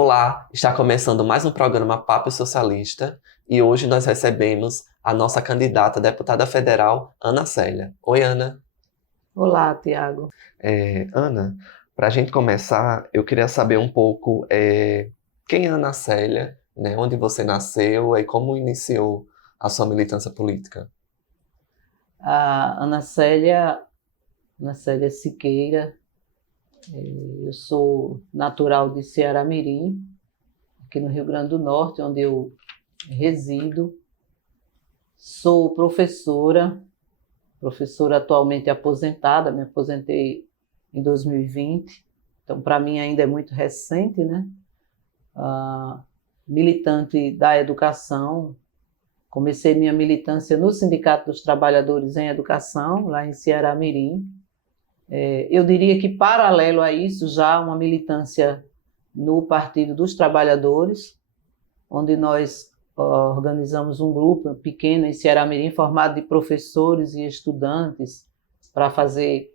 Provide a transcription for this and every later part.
Olá, está começando mais um programa Papo Socialista e hoje nós recebemos a nossa candidata a deputada federal, Ana Célia. Oi, Ana. Olá, Tiago. Ana, para a gente começar, eu queria saber um pouco quem é Ana Célia, né, onde você nasceu e como iniciou a sua militância política. A Ana Célia Siqueira, eu sou natural de Ceará-Mirim, aqui no Rio Grande do Norte, onde eu resido. Sou professora atualmente aposentada, me aposentei em 2020, então para mim ainda é muito recente, né? Militante da educação. Comecei minha militância no Sindicato dos Trabalhadores em Educação, lá em Ceará-Mirim. Eu diria que, paralelo a isso, já uma militância no Partido dos Trabalhadores, onde nós organizamos um grupo pequeno em Ceará-Mirim, formado de professores e estudantes, para fazer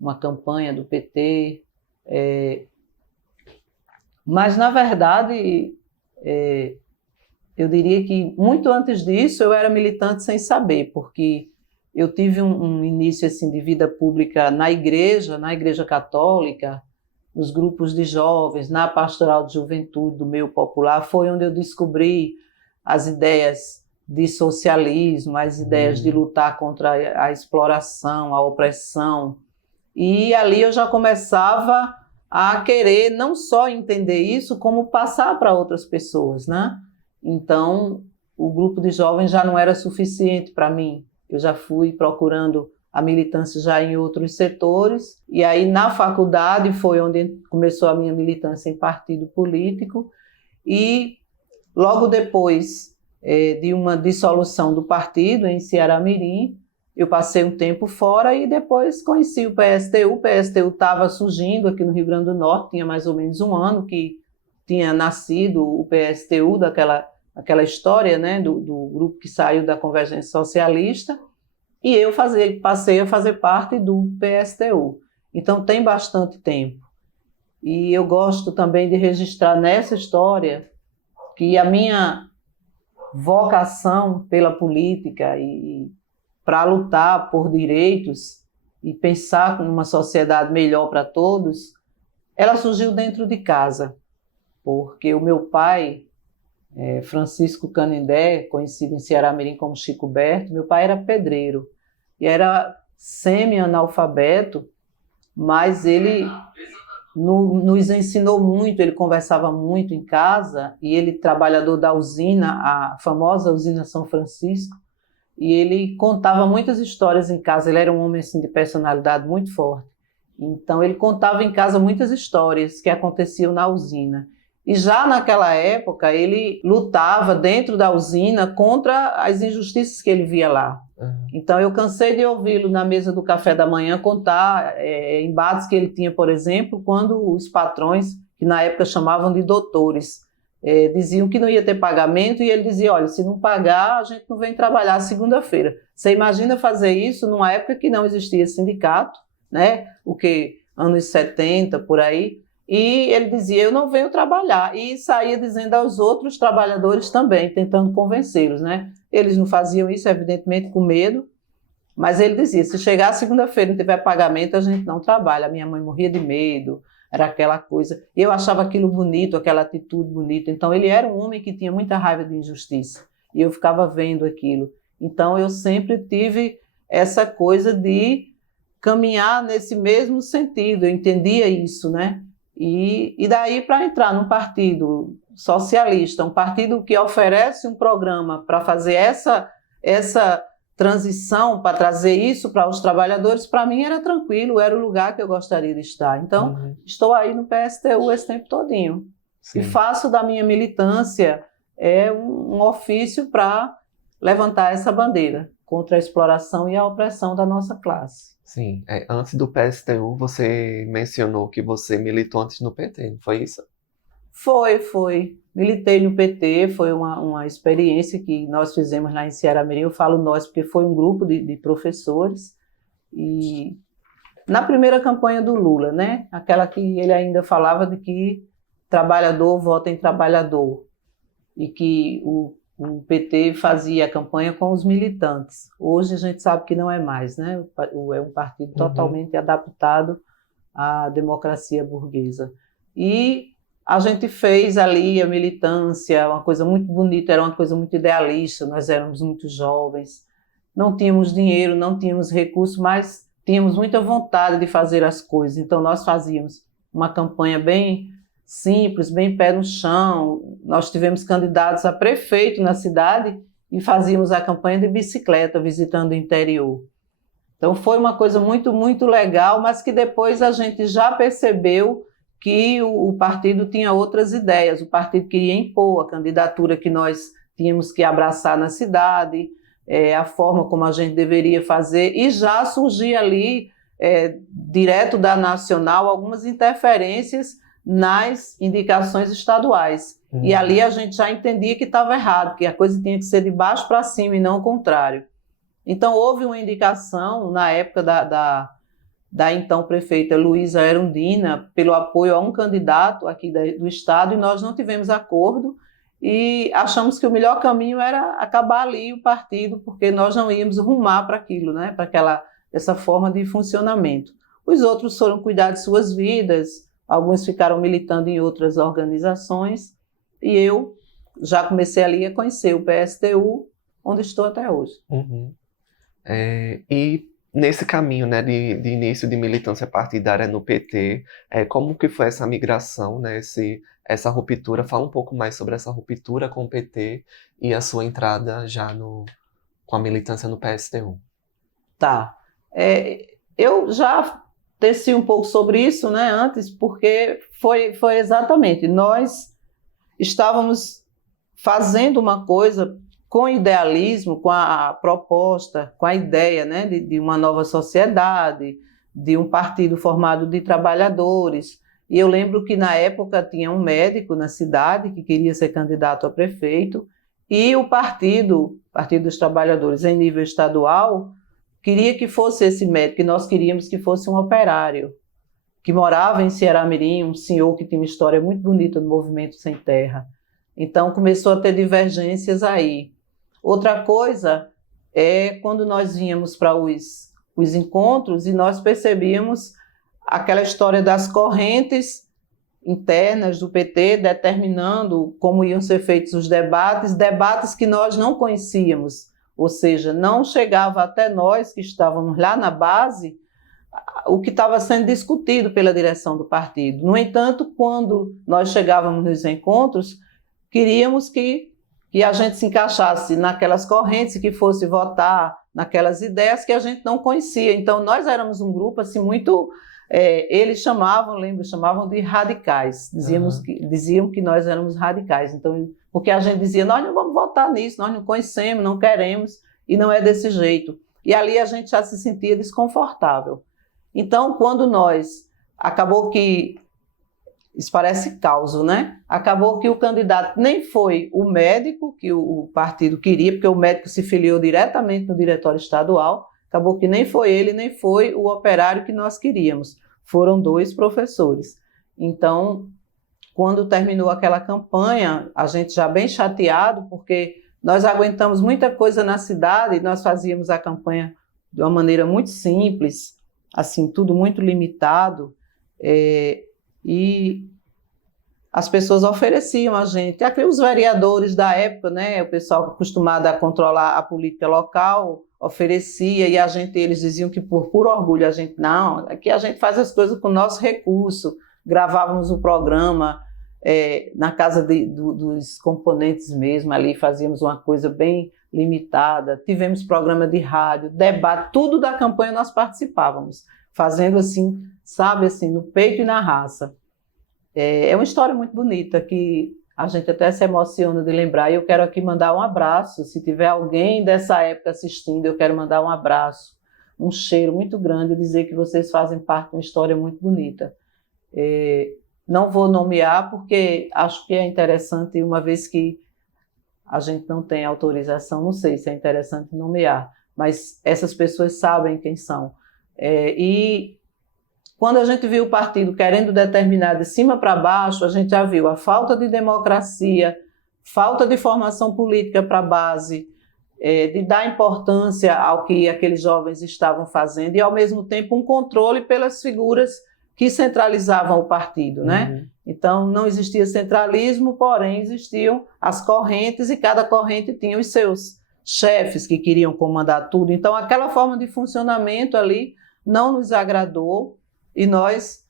uma campanha do PT. Mas, na verdade, eu diria que muito antes disso eu era militante sem saber, porque eu tive um início assim, de vida pública na igreja católica, nos grupos de jovens, na pastoral de juventude do meio popular. Foi onde eu descobri as ideias de socialismo, as ideias de lutar contra a exploração, a opressão. E ali eu já começava a querer não só entender isso, como passar para outras pessoas, né? Então, o grupo de jovens já não era suficiente para mim. Eu já fui procurando a militância já em outros setores, e aí na faculdade foi onde começou a minha militância em partido político, e logo depois de uma dissolução do partido em Ceará-Mirim, eu passei um tempo fora e depois conheci o PSTU. O PSTU estava surgindo aqui no Rio Grande do Norte, tinha mais ou menos um ano que tinha nascido o PSTU, aquela história, né, do grupo que saiu da Convergência Socialista, e eu passei a fazer parte do PSTU. Então tem bastante tempo. E eu gosto também de registrar nessa história que a minha vocação pela política e para lutar por direitos e pensar numa sociedade melhor para todos, ela surgiu dentro de casa, porque o meu pai, Francisco Canindé, conhecido em Ceará-Mirim como Chico Berto, meu pai era pedreiro e era semi-analfabeto, mas ele nos ensinou muito, ele conversava muito em casa, e ele, trabalhador da usina, a famosa usina São Francisco, e ele contava muitas histórias em casa. Ele era um homem assim, de personalidade muito forte, então ele contava em casa muitas histórias que aconteciam na usina. E já naquela época ele lutava dentro da usina contra as injustiças que ele via lá. Então eu cansei de ouvi-lo na mesa do café da manhã contar embates que ele tinha, por exemplo, quando os patrões, que na época chamavam de doutores, diziam que não ia ter pagamento, e ele dizia: olha, se não pagar, a gente não vem trabalhar segunda-feira. Você imagina fazer isso numa época que não existia sindicato, né? O que? Anos 70, por aí. E ele dizia: eu não venho trabalhar, e saía dizendo aos outros trabalhadores também, tentando convencê-los, né? Eles não faziam isso, evidentemente, com medo, mas ele dizia: se chegar segunda-feira e não tiver pagamento, a gente não trabalha. A minha mãe morria de medo, era aquela coisa. E eu achava aquilo bonito, aquela atitude bonita. Então ele era um homem que tinha muita raiva de injustiça, e eu ficava vendo aquilo. Então eu sempre tive essa coisa de caminhar nesse mesmo sentido, eu entendia isso, né? E daí, para entrar num partido socialista, um partido que oferece um programa para fazer essa transição, para trazer isso para os trabalhadores, para mim era tranquilo, era o lugar que eu gostaria de estar. Então, estou aí no PSTU esse tempo todinho. Sim. E faço da minha militância um ofício para levantar essa bandeira contra a exploração e a opressão da nossa classe. Sim, antes do PSTU você mencionou que você militou antes no PT, não foi isso? Foi. Militei no PT, foi uma experiência que nós fizemos lá em Ceará-Mirim. Eu falo nós porque foi um grupo de professores. E na primeira campanha do Lula, né? Aquela que ele ainda falava de que trabalhador vota em trabalhador, e que o PT fazia a campanha com os militantes. Hoje a gente sabe que não é mais, né? É um partido totalmente adaptado à democracia burguesa. E a gente fez ali a militância, uma coisa muito bonita, era uma coisa muito idealista, nós éramos muito jovens, não tínhamos dinheiro, não tínhamos recursos, mas tínhamos muita vontade de fazer as coisas. Então nós fazíamos uma campanha bem simples, bem pé no chão. Nós tivemos candidatos a prefeito na cidade e fazíamos a campanha de bicicleta, visitando o interior. Então foi uma coisa muito, muito legal, mas que depois a gente já percebeu que o partido tinha outras ideias. O partido queria impor a candidatura que nós tínhamos que abraçar na cidade, a forma como a gente deveria fazer, e já surgia ali, direto da Nacional, algumas interferências nas indicações estaduais. E ali a gente já entendia que estava errado, que a coisa tinha que ser de baixo para cima e não o contrário. Então houve uma indicação na época da então prefeita Luísa Erundina pelo apoio a um candidato aqui do estado, e nós não tivemos acordo e achamos que o melhor caminho era acabar ali o partido, porque nós não íamos rumar para aquilo, né? Para essa forma de funcionamento. Os outros foram cuidar de suas vidas, alguns ficaram militando em outras organizações, e eu já comecei ali a conhecer o PSTU, onde estou até hoje. E nesse caminho, né, de início de militância partidária no PT, como que foi essa migração, né, essa ruptura? Fala um pouco mais sobre essa ruptura com o PT e a sua entrada já com a militância no PSTU. Tá. Eu já teci um pouco sobre isso, né, antes, porque foi exatamente, nós estávamos fazendo uma coisa com idealismo, com a proposta, com a ideia, né, de uma nova sociedade, de um partido formado de trabalhadores. E eu lembro que na época tinha um médico na cidade que queria ser candidato a prefeito, e o Partido dos Trabalhadores em nível estadual queria que fosse esse médico, e nós queríamos que fosse um operário, que morava em Ceará-Mirim, um senhor que tinha uma história muito bonita no movimento sem terra. Então começou a ter divergências aí. Outra coisa é quando nós vínhamos para os encontros e nós percebíamos aquela história das correntes internas do PT determinando como iam ser feitos os debates que nós não conhecíamos, ou seja, não chegava até nós que estávamos lá na base o que estava sendo discutido pela direção do partido. No entanto, quando nós chegávamos nos encontros, queríamos que a gente se encaixasse naquelas correntes, que fosse votar naquelas ideias que a gente não conhecia. Então, nós éramos um grupo assim muito... eles chamavam de radicais, diziam que nós éramos radicais. Então, porque a gente dizia, nós não vamos votar nisso, nós não conhecemos, não queremos, e não é desse jeito. E ali a gente já se sentia desconfortável. Então, quando acabou que... Isso parece caos, né? Acabou que o candidato nem foi o médico que o partido queria, porque o médico se filiou diretamente no diretório estadual. Acabou que nem foi ele, nem foi o operário que nós queríamos. Foram 2 professores. Então, quando terminou aquela campanha, a gente já bem chateado, porque nós aguentamos muita coisa na cidade, nós fazíamos a campanha de uma maneira muito simples, assim, tudo muito limitado, e as pessoas ofereciam a gente, até os vereadores da época, né, o pessoal acostumado a controlar a política local, oferecia, e eles diziam que por puro orgulho, a gente, não, aqui a gente faz as coisas com o nosso recurso, gravávamos o programa na casa dos componentes mesmo, ali fazíamos uma coisa bem limitada, tivemos programa de rádio, debate, tudo da campanha nós participávamos, fazendo assim, sabe, assim, no peito e na raça. É uma história muito bonita, que a gente até se emociona de lembrar, e eu quero aqui mandar um abraço, se tiver alguém dessa época assistindo, eu quero mandar um abraço, um cheiro muito grande, e dizer que vocês fazem parte de uma história muito bonita. Não vou nomear, porque acho que é interessante, uma vez que a gente não tem autorização, não sei se é interessante nomear, mas essas pessoas sabem quem são. E quando a gente viu o partido querendo determinar de cima para baixo, a gente já viu a falta de democracia, falta de formação política para a base, de dar importância ao que aqueles jovens estavam fazendo e, ao mesmo tempo, um controle pelas figuras que centralizavam o partido, né? Então, não existia centralismo, porém existiam as correntes e cada corrente tinha os seus chefes que queriam comandar tudo. Então, aquela forma de funcionamento ali não nos agradou e nós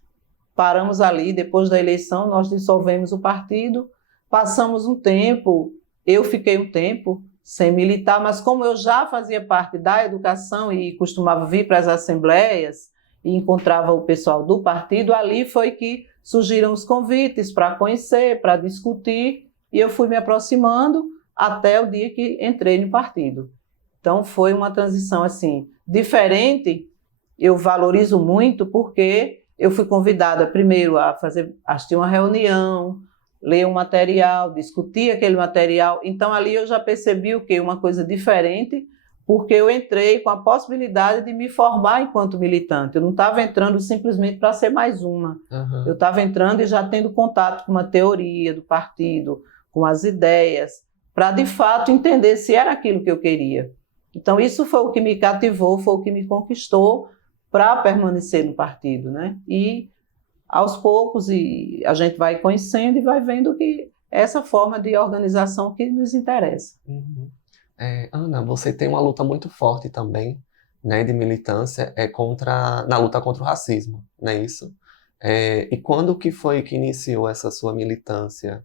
paramos ali. Depois da eleição, nós dissolvemos o partido, passamos um tempo, eu fiquei um tempo sem militar, mas como eu já fazia parte da educação e costumava vir para as assembleias e encontrava o pessoal do partido, ali foi que surgiram os convites para conhecer, para discutir, e eu fui me aproximando até o dia que entrei no partido. Então foi uma transição assim diferente. Eu valorizo muito porque eu fui convidada primeiro a assistir uma reunião, ler um material, discutir aquele material. Então ali eu já percebi o quê? Uma coisa diferente, porque eu entrei com a possibilidade de me formar enquanto militante. Eu não estava entrando simplesmente para ser mais uma. Eu estava entrando e já tendo contato com uma teoria do partido, com as ideias, para de fato entender se era aquilo que eu queria. Então isso foi o que me cativou, foi o que me conquistou para permanecer no partido, né? E aos poucos a gente vai conhecendo e vai vendo que é essa forma de organização que nos interessa. Ana, você tem uma luta muito forte também, né, de militância na luta contra o racismo, não é isso? E quando que foi que iniciou essa sua militância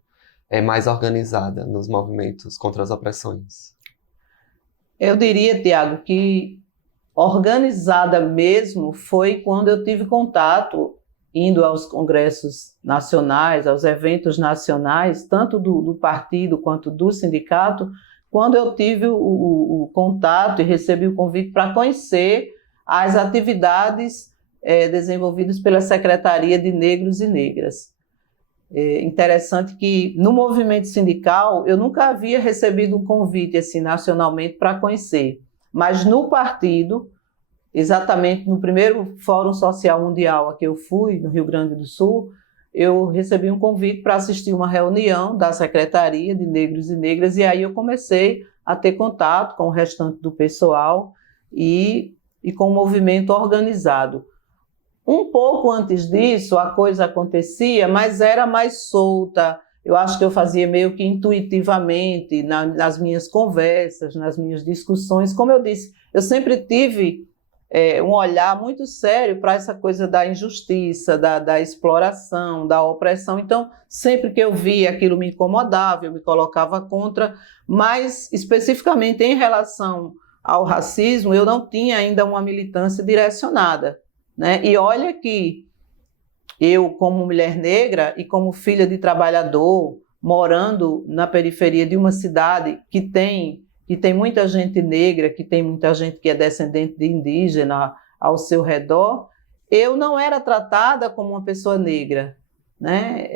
mais organizada nos movimentos contra as opressões? Eu diria, Tiago, que organizada mesmo foi quando eu tive contato, indo aos congressos nacionais, aos eventos nacionais, tanto do partido quanto do sindicato, quando eu tive o contato e recebi o convite para conhecer as atividades desenvolvidas pela Secretaria de Negros e Negras. Interessante que no movimento sindical eu nunca havia recebido um convite assim, nacionalmente para conhecer, mas no partido, exatamente no primeiro Fórum Social Mundial a que eu fui, no Rio Grande do Sul, eu recebi um convite para assistir uma reunião da Secretaria de Negros e Negras, e aí eu comecei a ter contato com o restante do pessoal e com o movimento organizado. Um pouco antes disso, a coisa acontecia, mas era mais solta. Eu acho que eu fazia meio que intuitivamente, nas minhas conversas, nas minhas discussões. Como eu disse, eu sempre tive um olhar muito sério para essa coisa da injustiça, da exploração, da opressão. Então, sempre que eu via aquilo me incomodava, eu me colocava contra, mas especificamente em relação ao racismo, eu não tinha ainda uma militância direcionada, né? E olha que eu, como mulher negra e como filha de trabalhador, morando na periferia de uma cidade que tem muita gente negra, que tem muita gente que é descendente de indígena ao seu redor, eu não era tratada como uma pessoa negra, né?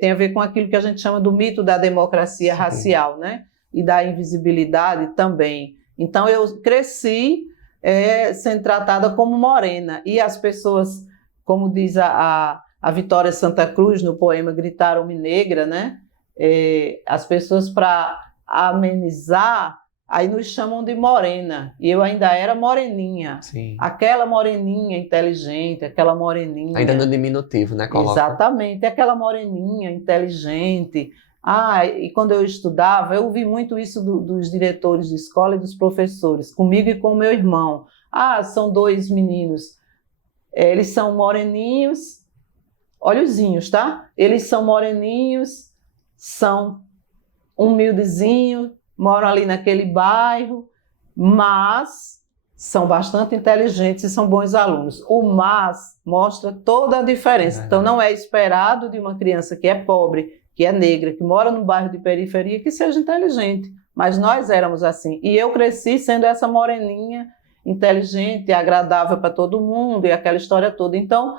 Tem a ver com aquilo que a gente chama do mito da democracia racial, né? E da invisibilidade também. Então eu cresci sendo tratada como morena, e as pessoas, como diz a Vitória Santa Cruz no poema Gritaram-me Negra, né? As pessoas, para amenizar, aí nos chamam de morena, e eu ainda era moreninha. Sim. Aquela moreninha inteligente, aquela moreninha... Ainda no diminutivo, né? Coloca. Exatamente, aquela moreninha inteligente. E quando eu estudava, eu ouvi muito isso dos diretores de escola e dos professores, comigo e com o meu irmão. São dois meninos, eles são moreninhos, olhozinhos, tá? Eles são moreninhos, são humildezinhos, moram ali naquele bairro, mas são bastante inteligentes e são bons alunos. O mas mostra toda a diferença. Então não é esperado de uma criança que é pobre, que é negra, que mora num bairro de periferia, que seja inteligente. Mas nós éramos assim. E eu cresci sendo essa moreninha inteligente, agradável para todo mundo e aquela história toda. Então,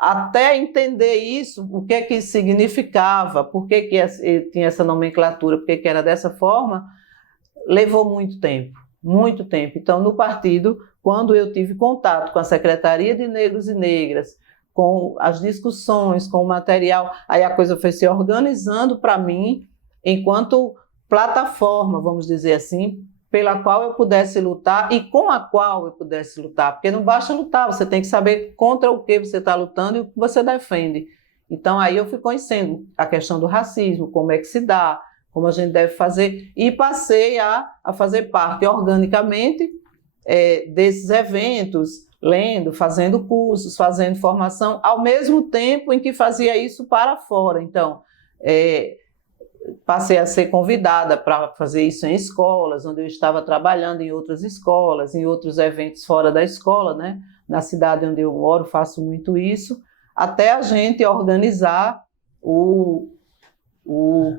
até entender isso, o que que significava, por que tinha essa nomenclatura, por que era dessa forma, levou muito tempo. muito tempo. Então, no partido, quando eu tive contato com a Secretaria de Negros e Negras, com as discussões, com o material, aí a coisa foi se organizando para mim, enquanto plataforma, vamos dizer assim, pela qual eu pudesse lutar e com a qual eu pudesse lutar, porque não basta lutar, você tem que saber contra o que você está lutando e o que você defende. Então, aí eu fui conhecendo a questão do racismo, como é que se dá, como a gente deve fazer, e passei a fazer parte organicamente desses eventos, lendo, fazendo cursos, fazendo formação, ao mesmo tempo em que fazia isso para fora. Então, passei a ser convidada para fazer isso em escolas, onde eu estava trabalhando em outras escolas, em outros eventos fora da escola, né? Na cidade onde eu moro, faço muito isso, até a gente organizar o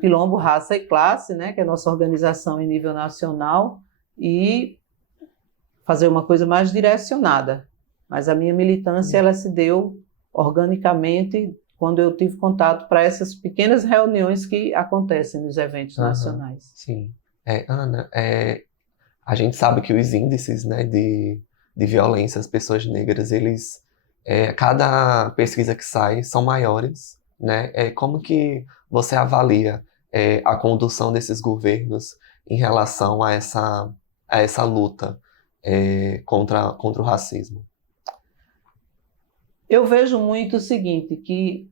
Quilombo Raça e Classe, né? Que é a nossa organização em nível nacional, e fazer uma coisa mais direcionada. Mas a minha militância ela se deu organicamente quando eu tive contato para essas pequenas reuniões que acontecem nos eventos nacionais. Sim. Ana, a gente sabe que os índices, né, de violência às pessoas negras, eles, cada pesquisa que sai, são maiores, né? Como que você avalia a condução desses governos em relação a essa luta contra o racismo? Eu vejo muito o seguinte, que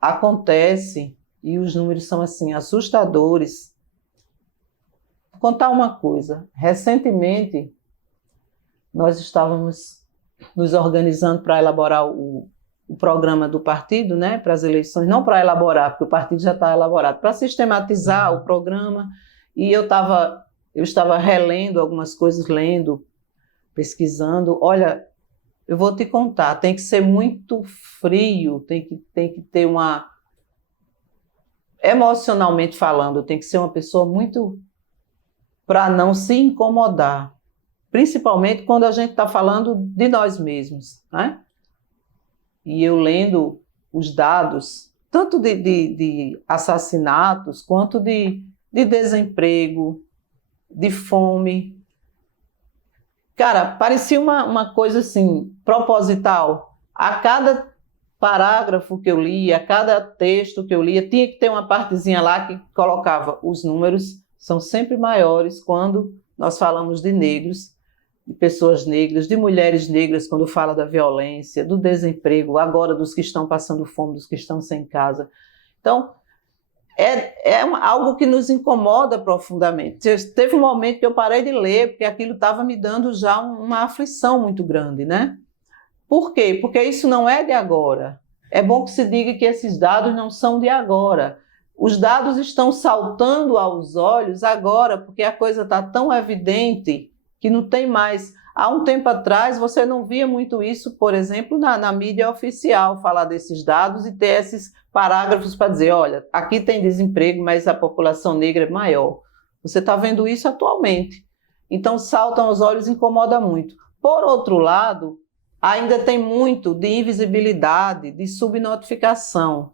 acontece, e os números são assim, assustadores. Vou contar uma coisa. Recentemente, nós estávamos nos organizando para elaborar o programa do partido, né, para as eleições, não para elaborar, porque o partido já está elaborado, para sistematizar o programa, e eu estava relendo algumas coisas, lendo, pesquisando. Olha, eu vou te contar, tem que ser muito frio, tem que ter emocionalmente falando, tem que ser uma pessoa muito, para não se incomodar, principalmente quando a gente está falando de nós mesmos, né? E eu lendo os dados, tanto de assassinatos, quanto de desemprego, de fome. Cara, parecia uma coisa assim, proposital. A cada parágrafo que eu lia, a cada texto que eu lia, tinha que ter uma partezinha lá que colocava os números são sempre maiores quando nós falamos de negros, de pessoas negras, de mulheres negras, quando fala da violência, do desemprego, agora dos que estão passando fome, dos que estão sem casa. Então, algo que nos incomoda profundamente. Teve um momento que eu parei de ler, porque aquilo estava me dando já uma aflição muito grande, né? Por quê? Porque isso não é de agora. É bom que se diga que esses dados não são de agora. Os dados estão saltando aos olhos agora, porque a coisa está tão evidente que não tem mais. Há um tempo atrás, você não via muito isso, por exemplo, na mídia oficial, falar desses dados e ter esses parágrafos para dizer, olha, aqui tem desemprego, mas a população negra é maior. Você está vendo isso atualmente. Então, saltam aos olhos e incomoda muito. Por outro lado, ainda tem muito de invisibilidade, de subnotificação,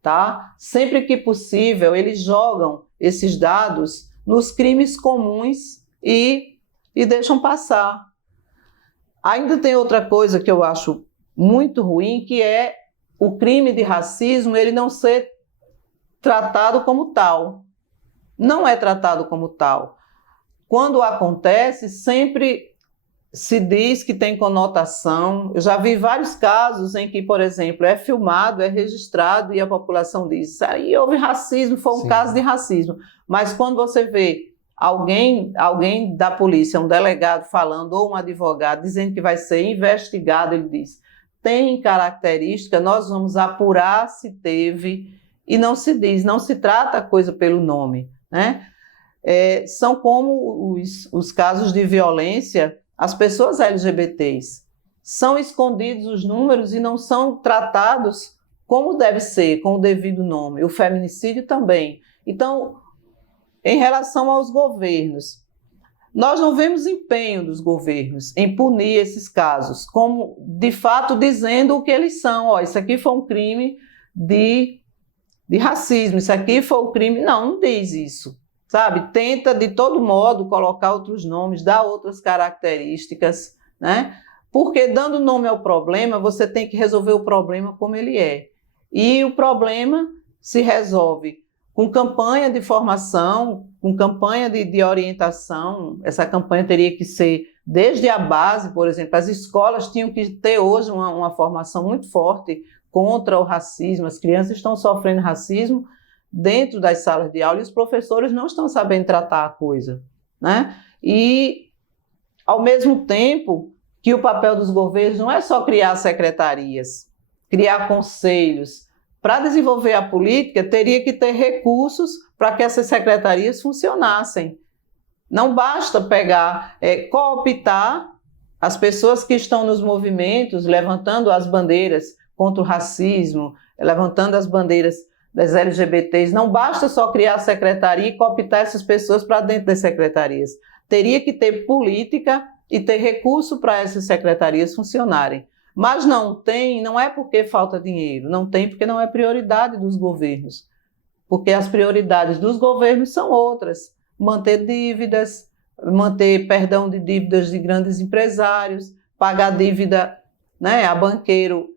tá? Sempre que possível, eles jogam esses dados nos crimes comuns e deixam passar. Ainda tem outra coisa que eu acho muito ruim, que é o crime de racismo ele não ser tratado como tal. Não é tratado como tal. Quando acontece, sempre se diz que tem conotação. Eu já vi vários casos em que, por exemplo, é filmado, é registrado e a população diz, aí houve racismo, foi um caso de racismo. Mas quando você vê alguém da polícia, um delegado falando, ou um advogado, dizendo que vai ser investigado, ele diz, tem característica, nós vamos apurar se teve, e não se diz, não se trata a coisa pelo nome, né? São como os casos de violência, as pessoas LGBTs, são escondidos os números e não são tratados como deve ser, com o devido nome, o feminicídio também. Então, em relação aos governos, nós não vemos empenho dos governos em punir esses casos, como de fato dizendo o que eles são. Ó, isso aqui foi um crime de racismo, isso aqui foi um crime. Não diz isso. sabe? Tenta de todo modo colocar outros nomes, dar outras características, né? Porque dando nome ao problema, você tem que resolver o problema como ele é. E o problema se resolve com campanha de formação, com campanha de orientação. Essa campanha teria que ser desde a base, por exemplo. As escolas tinham que ter hoje uma formação muito forte contra o racismo. As crianças estão sofrendo racismo dentro das salas de aula e os professores não estão sabendo tratar a coisa, né? E, ao mesmo tempo, que o papel dos governos não é só criar secretarias, criar conselhos. Para desenvolver a política, teria que ter recursos para que essas secretarias funcionassem. Não basta pegar, cooptar as pessoas que estão nos movimentos, levantando as bandeiras contra o racismo, levantando as bandeiras das LGBTs. Não basta só criar a secretaria e cooptar essas pessoas para dentro das secretarias. Teria que ter política e ter recurso para essas secretarias funcionarem. Mas não tem, não é porque falta dinheiro, não tem porque não é prioridade dos governos. Porque as prioridades dos governos são outras. Manter dívidas, manter perdão de dívidas de grandes empresários, pagar dívida, né, a banqueiro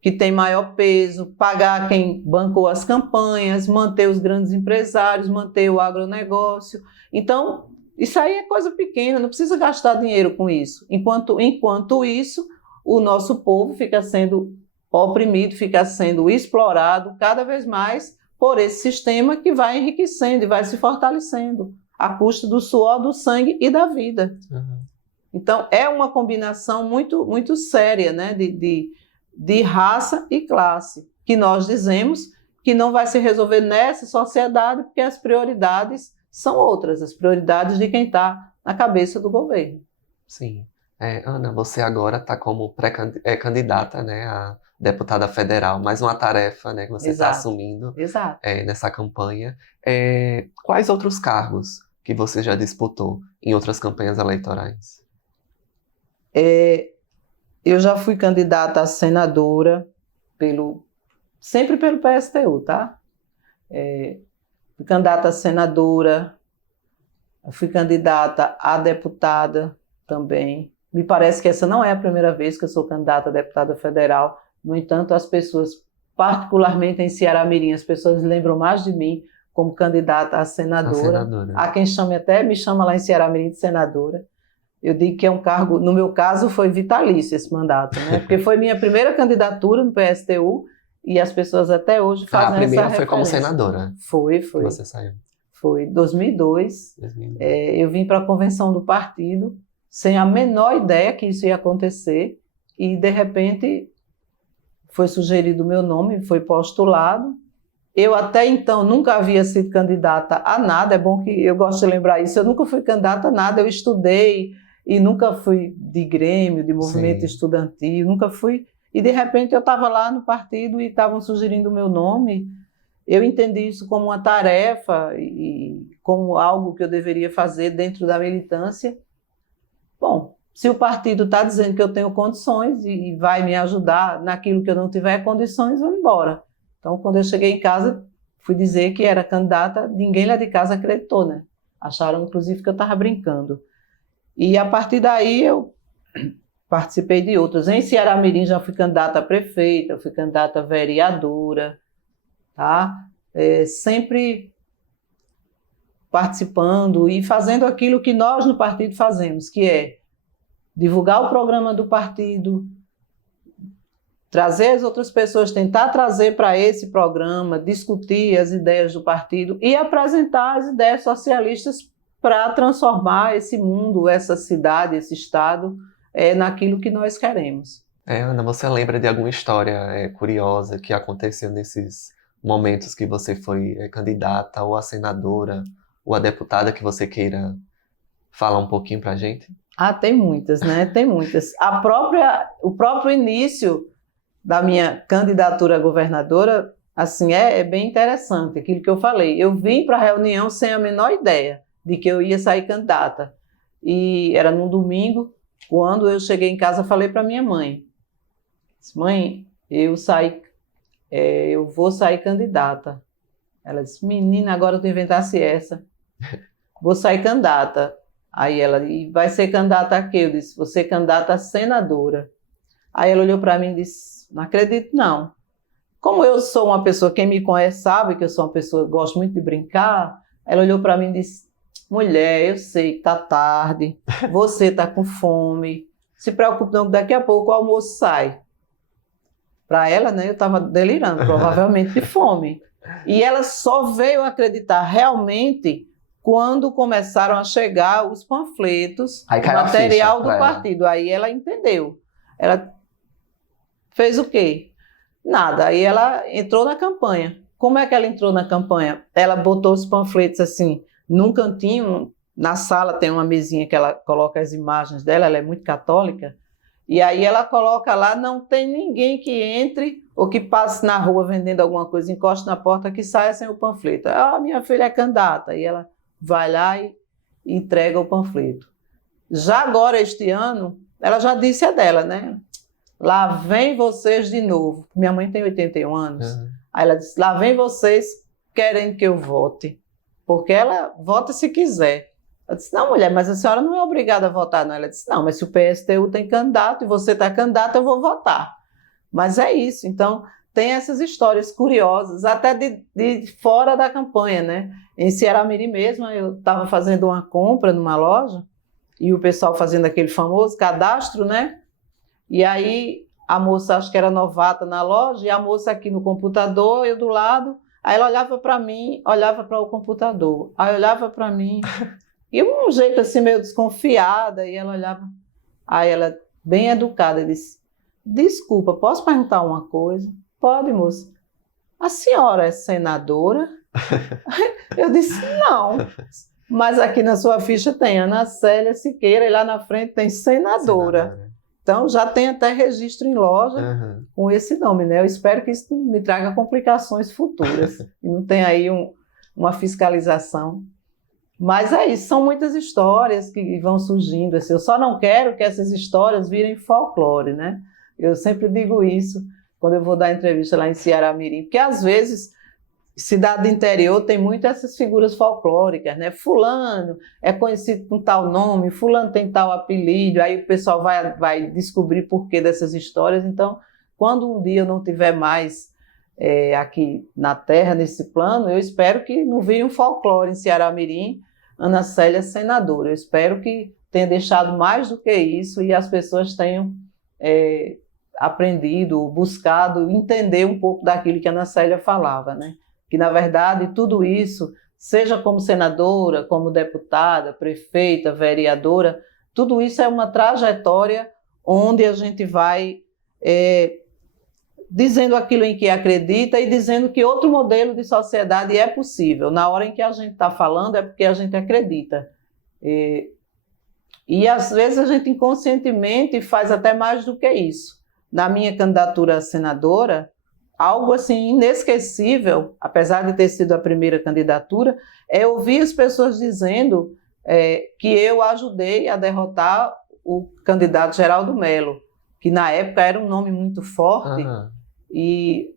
que tem maior peso, pagar quem bancou as campanhas, manter os grandes empresários, manter o agronegócio. Então, isso aí é coisa pequena, não precisa gastar dinheiro com isso. Enquanto isso, o nosso povo fica sendo oprimido, fica sendo explorado cada vez mais por esse sistema que vai enriquecendo e vai se fortalecendo à custa do suor, do sangue e da vida. Uhum. Então, é uma combinação muito, muito séria, né, de raça e classe, que nós dizemos que não vai se resolver nessa sociedade porque as prioridades são outras, as prioridades de quem está na cabeça do governo. Sim. Ana, você agora está como candidata, né, a deputada federal, mais uma tarefa, né, que você está assumindo nessa campanha. Quais outros cargos que você já disputou em outras campanhas eleitorais? Eu já fui candidata a senadora, sempre pelo PSTU, tá? Fui candidata a senadora, fui candidata a deputada também. Me parece que essa não é a primeira vez que eu sou candidata a deputada federal. No entanto, as pessoas, particularmente em Ceará-Mirim, as pessoas lembram mais de mim como candidata a senadora. Há quem me chama lá em Ceará-Mirim de senadora. Eu digo que é um cargo, no meu caso, foi vitalício esse mandato, né? Porque foi minha primeira candidatura no PSTU e as pessoas até hoje fazem essa referência. A primeira foi como senadora? Foi. Que você saiu? Foi em 2002. Eu vim para a convenção do partido sem a menor ideia que isso ia acontecer e, de repente, foi sugerido o meu nome, foi postulado. Eu, até então, nunca havia sido candidata a nada, é bom que eu gosto de lembrar isso, eu nunca fui candidata a nada, eu estudei e nunca fui de grêmio, de movimento estudantil, nunca fui. E, de repente, eu estava lá no partido e estavam sugerindo o meu nome. Eu entendi isso como uma tarefa e como algo que eu deveria fazer dentro da militância. Bom, se o partido está dizendo que eu tenho condições e vai me ajudar naquilo que eu não tiver condições, vou embora. Então, quando eu cheguei em casa, fui dizer que era candidata, ninguém lá de casa acreditou, né? Acharam, inclusive, que eu estava brincando. E, a partir daí, eu participei de outras. Em Ceará-Mirim, já fui candidata a prefeita, fui candidata a vereadora, tá? Sempre participando e fazendo aquilo que nós no partido fazemos, que é divulgar o programa do partido, trazer as outras pessoas, tentar trazer para esse programa, discutir as ideias do partido e apresentar as ideias socialistas para transformar esse mundo, essa cidade, esse estado, naquilo que nós queremos. Ana, você lembra de alguma história curiosa que aconteceu nesses momentos que você foi candidata ou a senadora ou a deputada que você queira falar um pouquinho para a gente? Tem muitas, né? Tem muitas. O próprio início da minha candidatura a governadora, assim, é bem interessante, aquilo que eu falei. Eu vim para a reunião sem a menor ideia de que eu ia sair candidata. E era num domingo, quando eu cheguei em casa, falei para minha mãe, mãe, eu vou sair candidata. Ela disse, menina, agora tu inventasse essa. vou sair candidata. Aí ela, e vai ser candidata a quê? Eu disse, vou ser candidata a senadora. Aí ela olhou para mim e disse, não acredito não. Como eu sou uma pessoa, quem me conhece sabe que eu sou uma pessoa que gosto muito de brincar, ela olhou para mim e disse, mulher, eu sei que tá tarde, você tá com fome, se preocupe não, que daqui a pouco o almoço sai. Para ela, né, eu estava delirando, provavelmente de fome. E ela só veio acreditar realmente quando começaram a chegar os panfletos, Aí o caiu a material ficha do pra ela. partido. Aí ela entendeu. Ela fez o quê? Nada. Aí ela entrou na campanha. Como é que ela entrou na campanha? Ela botou os panfletos assim, num cantinho, na sala tem uma mesinha que ela coloca as imagens dela, ela é muito católica, e aí ela coloca lá, não tem ninguém que entre ou que passe na rua vendendo alguma coisa, encoste na porta que saia sem o panfleto. Ah, minha filha é candidata. E ela vai lá e entrega o panfleto. Já agora, este ano, ela já disse a dela, né? Lá vem vocês de novo. Minha mãe tem 81 anos. Aí ela disse, lá vem vocês querendo que eu vote. Porque ela vota se quiser. Eu disse, não, mulher, mas a senhora não é obrigada a votar, não. Ela disse, não, mas se o PSTU tem candidato e você está candidato, eu vou votar. Mas é isso. Então, tem essas histórias curiosas, até de fora da campanha, né? Em Ceará-Mirim mesmo, eu estava fazendo uma compra numa loja e o pessoal fazendo aquele famoso cadastro, né? E aí a moça, acho que era novata na loja, e a moça aqui no computador, eu do lado, aí ela olhava para mim, olhava para o computador, aí olhava para mim, e um jeito assim meio desconfiada, e ela olhava, aí ela, bem educada, disse, desculpa, posso perguntar uma coisa? Pode, moça. A senhora é senadora? Eu disse, não, mas aqui na sua ficha tem Ana Célia Siqueira, e lá na frente tem senadora. Então, já tem até registro em loja com esse nome, né? Eu espero que isso não me traga complicações futuras e não tenha aí uma fiscalização. Mas é isso, são muitas histórias que vão surgindo. Assim. Eu só não quero que essas histórias virem folclore, né? Eu sempre digo isso quando eu vou dar entrevista lá em Ceará-Mirim, porque às vezes cidade do interior tem muito essas figuras folclóricas, né? Fulano é conhecido com tal nome, fulano tem tal apelido, aí o pessoal vai descobrir porquê dessas histórias. Então, quando um dia eu não tiver mais aqui na terra, nesse plano, eu espero que não vire um folclore em Ceará-Mirim, Ana Célia senadora. Eu espero que tenha deixado mais do que isso e as pessoas tenham aprendido, buscado entender um pouco daquilo que a Ana Célia falava, né? Que, na verdade, tudo isso, seja como senadora, como deputada, prefeita, vereadora, tudo isso é uma trajetória onde a gente vai dizendo aquilo em que acredita e dizendo que outro modelo de sociedade é possível. Na hora em que a gente está falando é porque a gente acredita. E, às vezes, a gente inconscientemente faz até mais do que isso. Na minha candidatura a senadora, algo assim inesquecível, apesar de ter sido a primeira candidatura, é ouvir as pessoas dizendo que eu ajudei a derrotar o candidato Geraldo Mello, que na época era um nome muito forte, e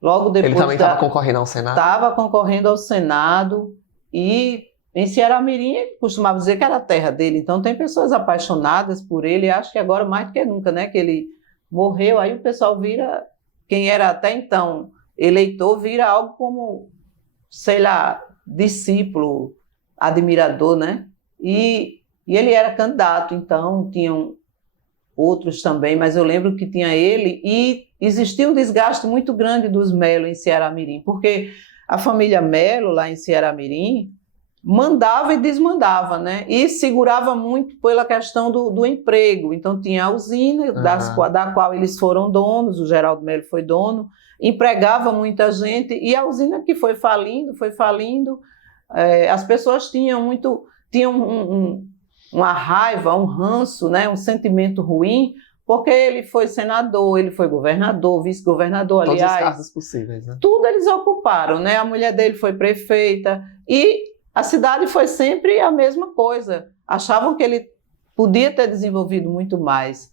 logo depois... Ele também estava concorrendo ao Senado? Estava concorrendo ao Senado, e em Ceará-Mirim ele costumava dizer que era a terra dele, então tem pessoas apaixonadas por ele, e acho que agora mais do que nunca, né, que ele morreu, aí o pessoal vira... Quem era até então eleitor vira algo como, sei lá, discípulo, admirador, né? E ele era candidato, então tinham outros também, mas eu lembro que tinha ele e existia um desgaste muito grande dos Mello em Ceará-Mirim, porque a família Mello lá em Ceará-Mirim mandava e desmandava, né? E segurava muito pela questão do emprego. Então, tinha a usina, da qual eles foram donos, o Geraldo Mello foi dono, empregava muita gente, e a usina que foi falindo, as pessoas tinham uma raiva, um ranço, né? Um sentimento ruim, porque ele foi senador, ele foi governador, vice-governador, aliás. Todos os cargos possíveis, né? Tudo eles ocuparam, né? A mulher dele foi prefeita, e a cidade foi sempre a mesma coisa. Achavam que ele podia ter desenvolvido muito mais.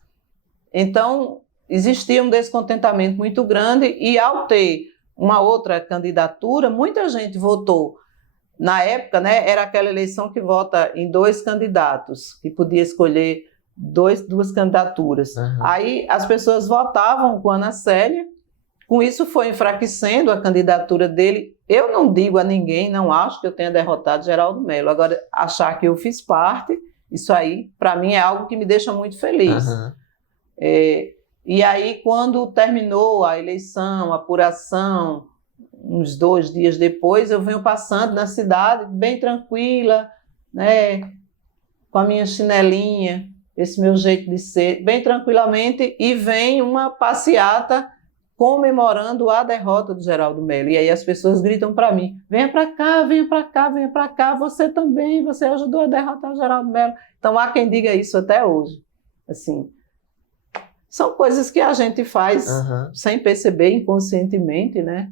Então, existia um descontentamento muito grande e, ao ter uma outra candidatura, muita gente votou na época, né, era aquela eleição que vota em 2 candidatos, que podia escolher duas candidaturas. Aí as pessoas votavam com Ana Célia, com isso foi enfraquecendo a candidatura dele. Eu não digo a ninguém, não acho que eu tenha derrotado Geraldo Mello. Agora, achar que eu fiz parte, isso aí, para mim, é algo que me deixa muito feliz. E aí, quando terminou a eleição, a apuração, uns 2 dias depois, eu venho passando na cidade, bem tranquila, né, com a minha chinelinha, esse meu jeito de ser, bem tranquilamente, e vem uma passeata comemorando a derrota do Geraldo Mello. E aí as pessoas gritam para mim, venha para cá, venha para cá, venha para cá, você também, você ajudou a derrotar o Geraldo Mello. Então há quem diga isso até hoje. Assim, são coisas que a gente faz sem perceber, inconscientemente, né?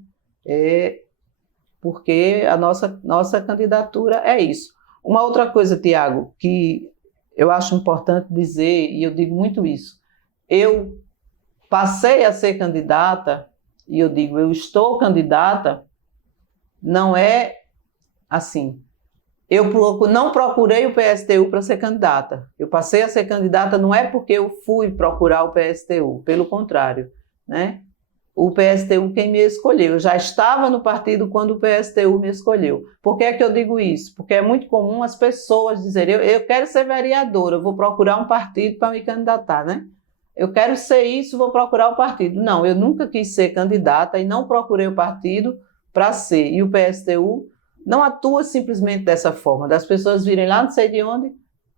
Porque a nossa candidatura é isso. Uma outra coisa, Tiago, que eu acho importante dizer, e eu digo muito isso, eu passei a ser candidata, e eu digo, eu estou candidata, não é assim, eu não procurei o PSTU para ser candidata, eu passei a ser candidata não é porque eu fui procurar o PSTU, pelo contrário, né? O PSTU quem me escolheu, eu já estava no partido quando o PSTU me escolheu. Por que é que eu digo isso? Porque é muito comum as pessoas dizerem, eu quero ser vereadora, eu vou procurar um partido para me candidatar, né? Eu quero ser isso, vou procurar o partido. Não, eu nunca quis ser candidata e não procurei o partido para ser. E o PSTU não atua simplesmente dessa forma, das pessoas virem lá não sei de onde,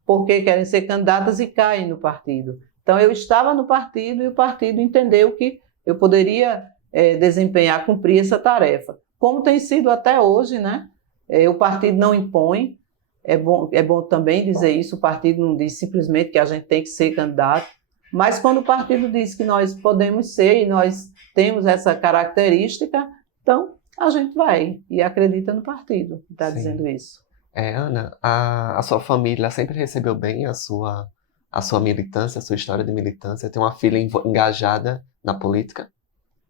porque querem ser candidatas e caem no partido. Então eu estava no partido e o partido entendeu que eu poderia desempenhar, cumprir essa tarefa. Como tem sido até hoje, né? O partido não impõe, é bom também dizer isso, o partido não diz simplesmente que a gente tem que ser candidato, mas quando o partido diz que nós podemos ser e nós temos essa característica, então a gente vai e acredita no partido que está dizendo isso. Ana, a sua família sempre recebeu bem a sua militância, a sua história de militância? Tem uma filha engajada na política?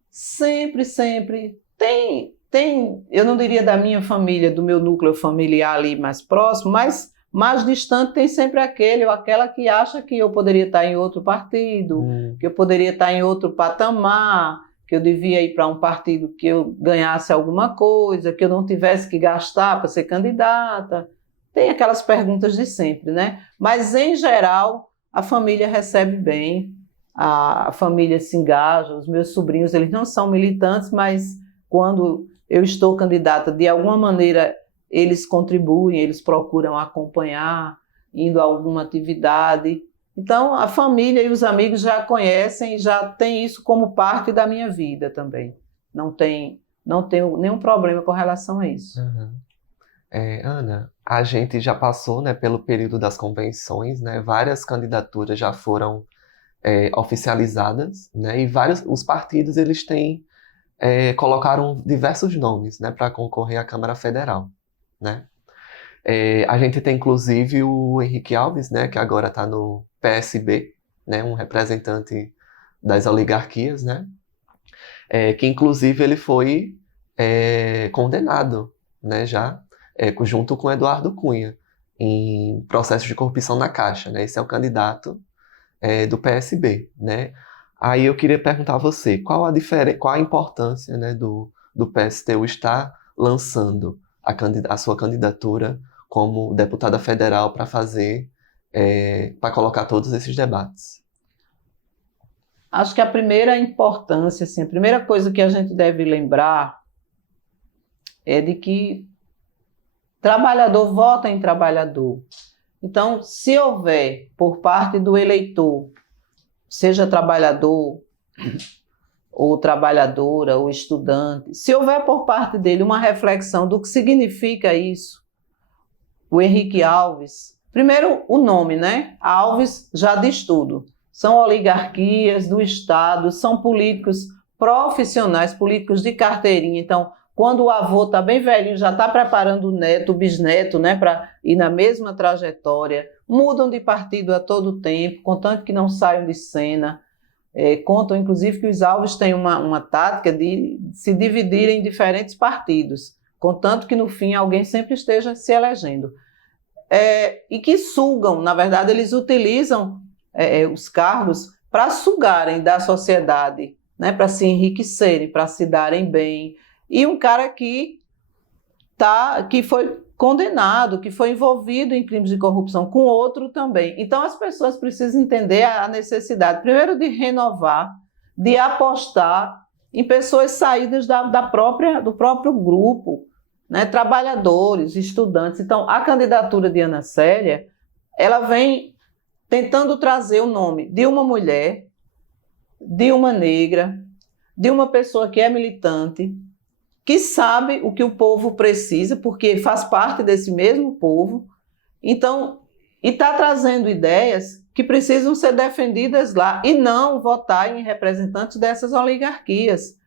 Sempre, sempre. Tem, eu não diria da minha família, do meu núcleo familiar ali mais próximo, mas mais distante tem sempre aquele ou aquela que acha que eu poderia estar em outro partido, que eu poderia estar em outro patamar, que eu devia ir para um partido que eu ganhasse alguma coisa, que eu não tivesse que gastar para ser candidata. Tem aquelas perguntas de sempre, né? Mas, em geral, a família recebe bem, a família se engaja, os meus sobrinhos, eles não são militantes, mas quando eu estou candidata, de alguma maneira, eles contribuem, eles procuram acompanhar, indo a alguma atividade. Então, a família e os amigos já conhecem e já têm isso como parte da minha vida também. Não tenho nenhum problema com relação a isso. Ana, a gente já passou, né, pelo período das convenções, né, várias candidaturas já foram oficializadas, né, e os partidos eles colocaram diversos nomes, né, para concorrer à Câmara Federal, né. A gente tem inclusive o Henrique Alves, né, que agora está no PSB, né, um representante das oligarquias, né, que inclusive ele foi condenado, né, já junto com Eduardo Cunha, em processo de corrupção na Caixa, né? Esse é o candidato do PSB, né? Aí eu queria perguntar a você, qual a importância, né, do PSTU estar lançando a sua candidatura como deputada federal para para colocar todos esses debates? Acho que a primeira importância, assim, a primeira coisa que a gente deve lembrar é de que trabalhador vota em trabalhador. Então, se houver por parte do eleitor, seja trabalhador ou trabalhadora ou estudante, se houver por parte dele uma reflexão do que significa isso, o Henrique Alves, primeiro o nome, né? Alves já diz tudo. São oligarquias do Estado, são políticos profissionais, políticos de carteirinha. Então, quando o avô está bem velhinho, já está preparando o neto, o bisneto, né, para ir na mesma trajetória, mudam de partido a todo tempo, contanto que não saiam de cena. Contam, inclusive, que os Alves têm uma tática de se dividirem em diferentes partidos. contanto que no fim alguém sempre esteja se elegendo. E que sugam, na verdade, eles utilizam os cargos para sugarem da sociedade, né, para se enriquecerem, para se darem bem. E um cara que foi condenado, que foi envolvido em crimes de corrupção com outro também. Então as pessoas precisam entender a necessidade, primeiro, de renovar, de apostar em pessoas saídas do próprio grupo, né, trabalhadores, estudantes. Então a candidatura de Ana Célia, ela vem tentando trazer o nome de uma mulher, de uma negra, de uma pessoa que é militante, que sabe o que o povo precisa, porque faz parte desse mesmo povo, então, e está trazendo ideias que precisam ser defendidas lá, e não votar em representantes dessas oligarquias.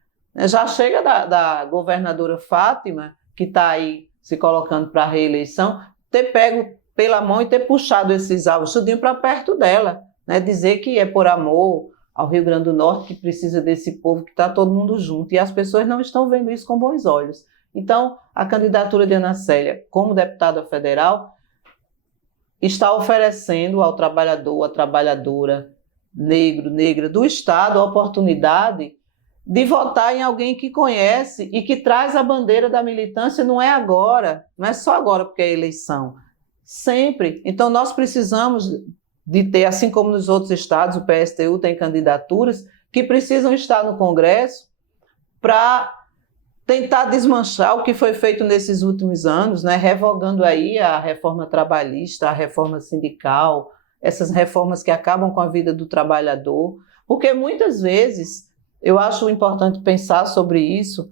Já chega da governadora Fátima, que está aí se colocando para a reeleição, ter pego pela mão e ter puxado esses alvos tudinho para perto dela, né? Dizer que é por amor ao Rio Grande do Norte, que precisa desse povo, que está todo mundo junto, e as pessoas não estão vendo isso com bons olhos. Então, a candidatura de Ana Célia, como deputada federal, está oferecendo ao trabalhador, à trabalhadora, negro, negra do Estado, a oportunidade de votar em alguém que conhece e que traz a bandeira da militância. Não é agora, não é só agora porque é eleição, sempre. Então, nós precisamos de ter, assim como nos outros estados, o PSTU tem candidaturas que precisam estar no Congresso para tentar desmanchar o que foi feito nesses últimos anos, né? Revogando aí a reforma trabalhista, a reforma sindical, essas reformas que acabam com a vida do trabalhador, porque muitas vezes, eu acho importante pensar sobre isso,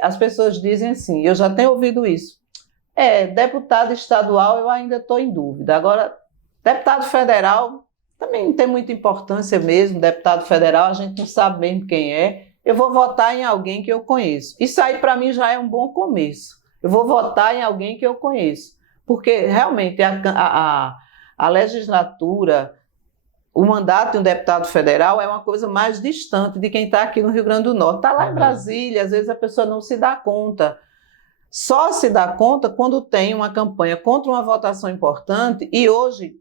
as pessoas dizem assim, eu já tenho ouvido isso, deputado estadual eu ainda estou em dúvida, agora deputado federal também não tem muita importância mesmo, deputado federal a gente não sabe mesmo quem é, eu vou votar em alguém que eu conheço. Isso aí para mim já é um bom começo. Eu vou votar em alguém que eu conheço, porque realmente a legislatura, o mandato de um deputado federal é uma coisa mais distante de quem está aqui no Rio Grande do Norte. Está lá em Brasília, às vezes a pessoa não se dá conta. Só se dá conta quando tem uma campanha contra uma votação importante, e hoje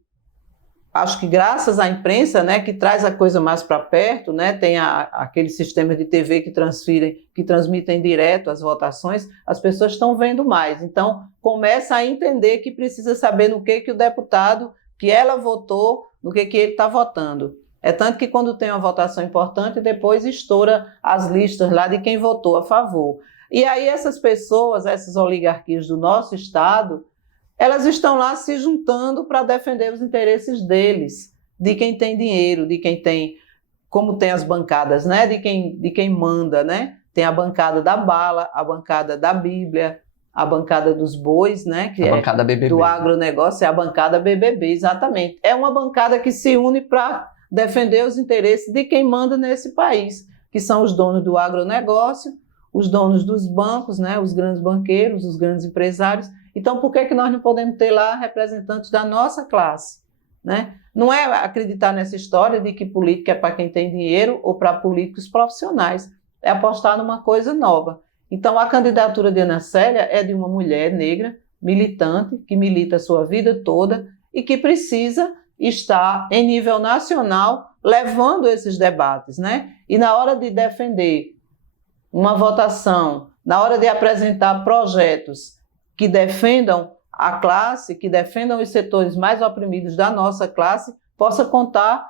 acho que graças à imprensa, né, que traz a coisa mais para perto, né, tem aquele sistema de TV que transmitem direto as votações, as pessoas estão vendo mais. Então, começa a entender que precisa saber no que o deputado que ela votou, no que ele está votando. É tanto que quando tem uma votação importante, depois estoura as listas lá de quem votou a favor. E aí essas pessoas, essas oligarquias do nosso estado, elas estão lá se juntando para defender os interesses deles, de quem tem dinheiro, de quem tem, como tem as bancadas, né? De quem manda, né? Tem a bancada da bala, a bancada da Bíblia, a bancada dos bois, né? Que a bancada BBB. Do agronegócio, é a bancada BBB, exatamente. É uma bancada que se une para defender os interesses de quem manda nesse país, que são os donos do agronegócio, os donos dos bancos, né? Os grandes banqueiros, os grandes empresários. Então, por que nós não podemos ter lá representantes da nossa classe, né? Não é acreditar nessa história de que política é para quem tem dinheiro ou para políticos profissionais, é apostar numa coisa nova. Então, a candidatura de Ana Célia é de uma mulher negra, militante, que milita a sua vida toda e que precisa estar em nível nacional levando esses debates, né? E na hora de defender uma votação, na hora de apresentar projetos que defendam a classe, que defendam os setores mais oprimidos da nossa classe, possa contar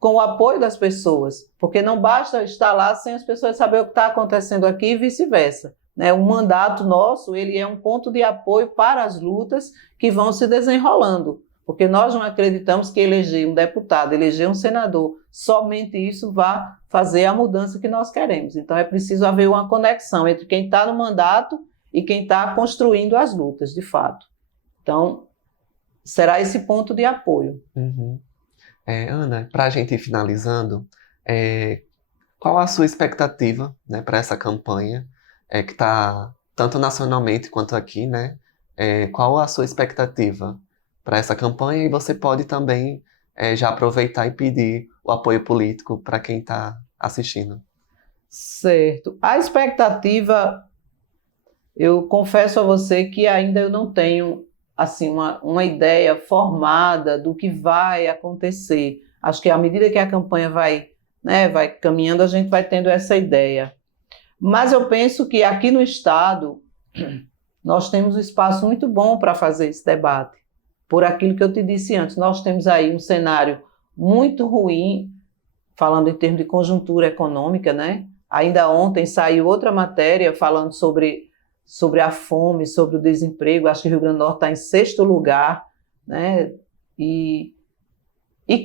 com o apoio das pessoas, porque não basta estar lá sem as pessoas saberem o que está acontecendo aqui e vice-versa, né? O mandato nosso, ele é um ponto de apoio para as lutas que vão se desenrolando, porque nós não acreditamos que eleger um deputado, eleger um senador, somente isso vai fazer a mudança que nós queremos. Então é preciso haver uma conexão entre quem está no mandato e quem está construindo as lutas, de fato. Então, será esse ponto de apoio. Uhum. Ana, para a gente ir finalizando, qual a sua expectativa, né, para essa campanha, que está tanto nacionalmente quanto aqui, né? Qual a sua expectativa para essa campanha? E você pode também já aproveitar e pedir o apoio político para quem está assistindo. Certo. A expectativa Eu confesso a você que ainda eu não tenho assim uma ideia formada do que vai acontecer. Acho que à medida que a campanha vai, né, vai caminhando, a gente vai tendo essa ideia. Mas eu penso que aqui no Estado nós temos um espaço muito bom para fazer esse debate. Por aquilo que eu te disse antes, nós temos aí um cenário muito ruim, falando em termos de conjuntura econômica, né? Ainda ontem saiu outra matéria falando sobre a fome, sobre o desemprego. Acho que o Rio Grande do Norte está em 6º lugar, né? E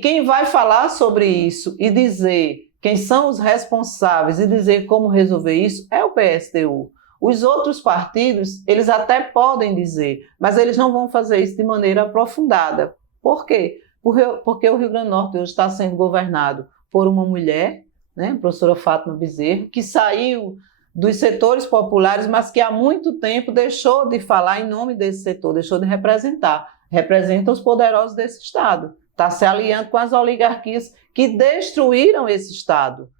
quem vai falar sobre isso e dizer quem são os responsáveis e dizer como resolver isso é o PSTU. Os outros partidos, eles até podem dizer, mas eles não vão fazer isso de maneira aprofundada. Por quê? Porque o Rio Grande do Norte hoje está sendo governado por uma mulher, né, a professora Fátima Bezerra, que saiu dos setores populares, mas que há muito tempo deixou de falar em nome desse setor, deixou de representar. Representa os poderosos desse Estado. Está se aliando com as oligarquias que destruíram esse Estado.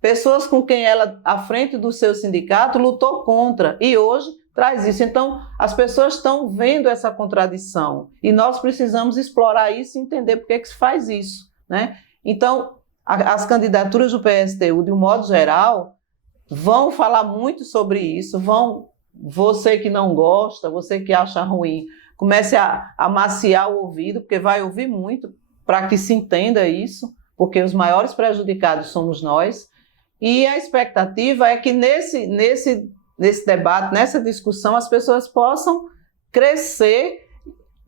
Pessoas com quem ela, à frente do seu sindicato, lutou contra e hoje traz isso. Então, as pessoas estão vendo essa contradição e nós precisamos explorar isso e entender por que se faz isso, né? Então, as candidaturas do PSTU, de um modo geral, vão falar muito sobre isso, você que não gosta, você que acha ruim, comece a amaciar o ouvido, porque vai ouvir muito para que se entenda isso, porque os maiores prejudicados somos nós. E a expectativa é que nesse debate, nessa discussão, as pessoas possam crescer,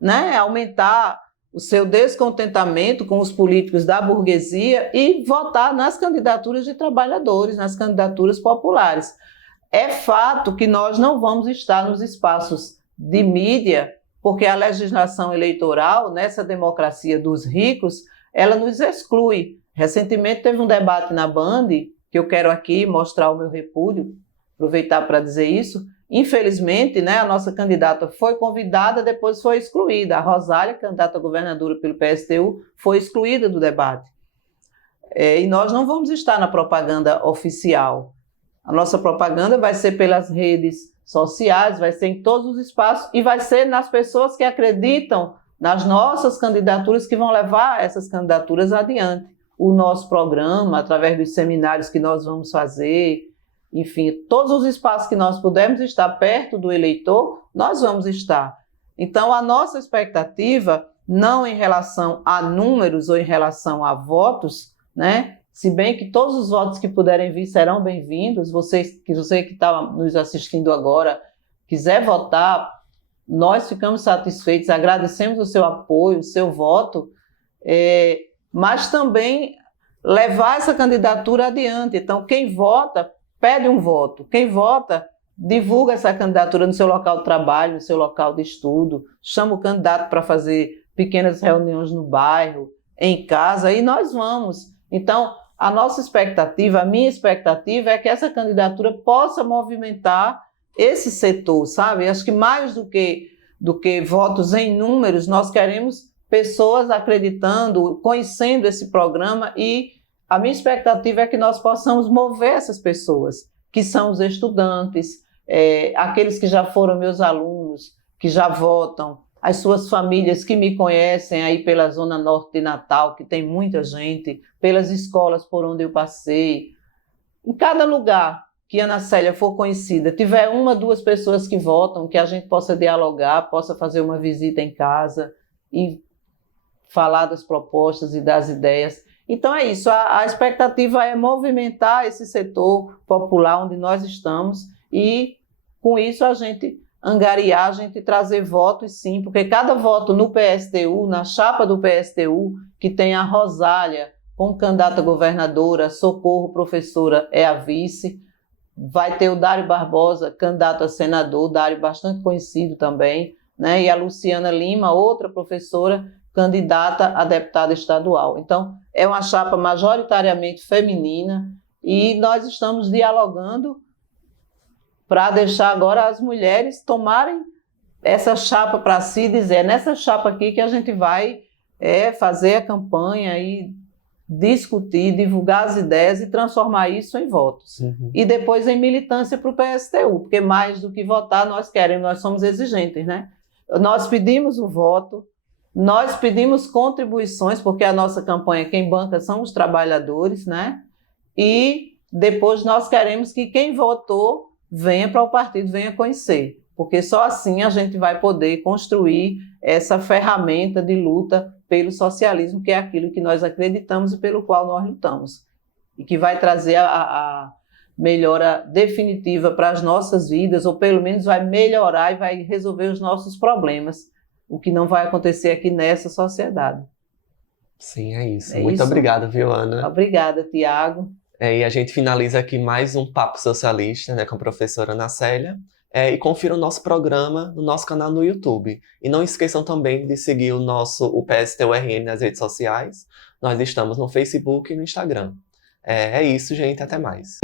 né, aumentar o seu descontentamento com os políticos da burguesia e votar nas candidaturas de trabalhadores, nas candidaturas populares. É fato que nós não vamos estar nos espaços de mídia, porque a legislação eleitoral, nessa democracia dos ricos, ela nos exclui. Recentemente teve um debate na Band, que eu quero aqui mostrar o meu repúdio, aproveitar para dizer isso. Infelizmente, né, a nossa candidata foi convidada, depois foi excluída. A Rosália, candidata a governadora pelo PSTU, foi excluída do debate. E nós não vamos estar na propaganda oficial. A nossa propaganda vai ser pelas redes sociais, vai ser em todos os espaços e vai ser nas pessoas que acreditam nas nossas candidaturas que vão levar essas candidaturas adiante. O nosso programa, através dos seminários que nós vamos fazer, enfim, todos os espaços que nós pudermos estar perto do eleitor, nós vamos estar. Então, a nossa expectativa, não em relação a números ou em relação a votos, né? Se bem que todos os votos que puderem vir serão bem-vindos, você que está nos assistindo agora, quiser votar, nós ficamos satisfeitos, agradecemos o seu apoio, o seu voto, mas também levar essa candidatura adiante. Então, quem vota, pede um voto. Quem vota, divulga essa candidatura no seu local de trabalho, no seu local de estudo, chama o candidato para fazer pequenas reuniões no bairro, em casa, e nós vamos. Então, a nossa expectativa, a minha expectativa é que essa candidatura possa movimentar esse setor, sabe? Acho que mais do que votos em números, nós queremos pessoas acreditando, conhecendo esse programa, e a minha expectativa é que nós possamos mover essas pessoas, que são os estudantes, aqueles que já foram meus alunos, que já votam, as suas famílias que me conhecem aí pela Zona Norte de Natal, que tem muita gente, pelas escolas por onde eu passei. Em cada lugar que a Ana Célia for conhecida, tiver 1 ou 2 pessoas que votam, que a gente possa dialogar, possa fazer uma visita em casa e falar das propostas e das ideias. Então é isso, a expectativa é movimentar esse setor popular onde nós estamos e, com isso, a gente angariar, a gente trazer votos, sim, porque cada voto no PSTU, na chapa do PSTU, que tem a Rosália como candidata a governadora, Socorro, professora, é a vice, vai ter o Dário Barbosa, candidato a senador, Dário bastante conhecido também, né? E a Luciana Lima, outra professora, candidata a deputada estadual. Então, é uma chapa majoritariamente feminina e nós estamos dialogando para deixar agora as mulheres tomarem essa chapa para si e dizer, é nessa chapa aqui que a gente vai fazer a campanha e discutir, divulgar as ideias e transformar isso em votos. E depois em militância para o PSTU, porque mais do que votar nós queremos, nós somos exigentes, né? Nós pedimos o voto, nós pedimos contribuições, porque a nossa campanha, quem banca são os trabalhadores, né? E depois nós queremos que quem votou venha para o partido, venha conhecer, porque só assim a gente vai poder construir essa ferramenta de luta pelo socialismo, que é aquilo que nós acreditamos e pelo qual nós lutamos, e que vai trazer a melhora definitiva para as nossas vidas, ou pelo menos vai melhorar e vai resolver os nossos problemas, o que não vai acontecer aqui nessa sociedade. Sim, é isso. Muito obrigado, viu, Ana? Obrigada, Tiago. E a gente finaliza aqui mais um Papo Socialista, né, com a professora Ana Célia. E confira o nosso programa no nosso canal no YouTube. E não esqueçam também de seguir o PSTU-RN nas redes sociais. Nós estamos no Facebook e no Instagram. É isso, gente. Até mais.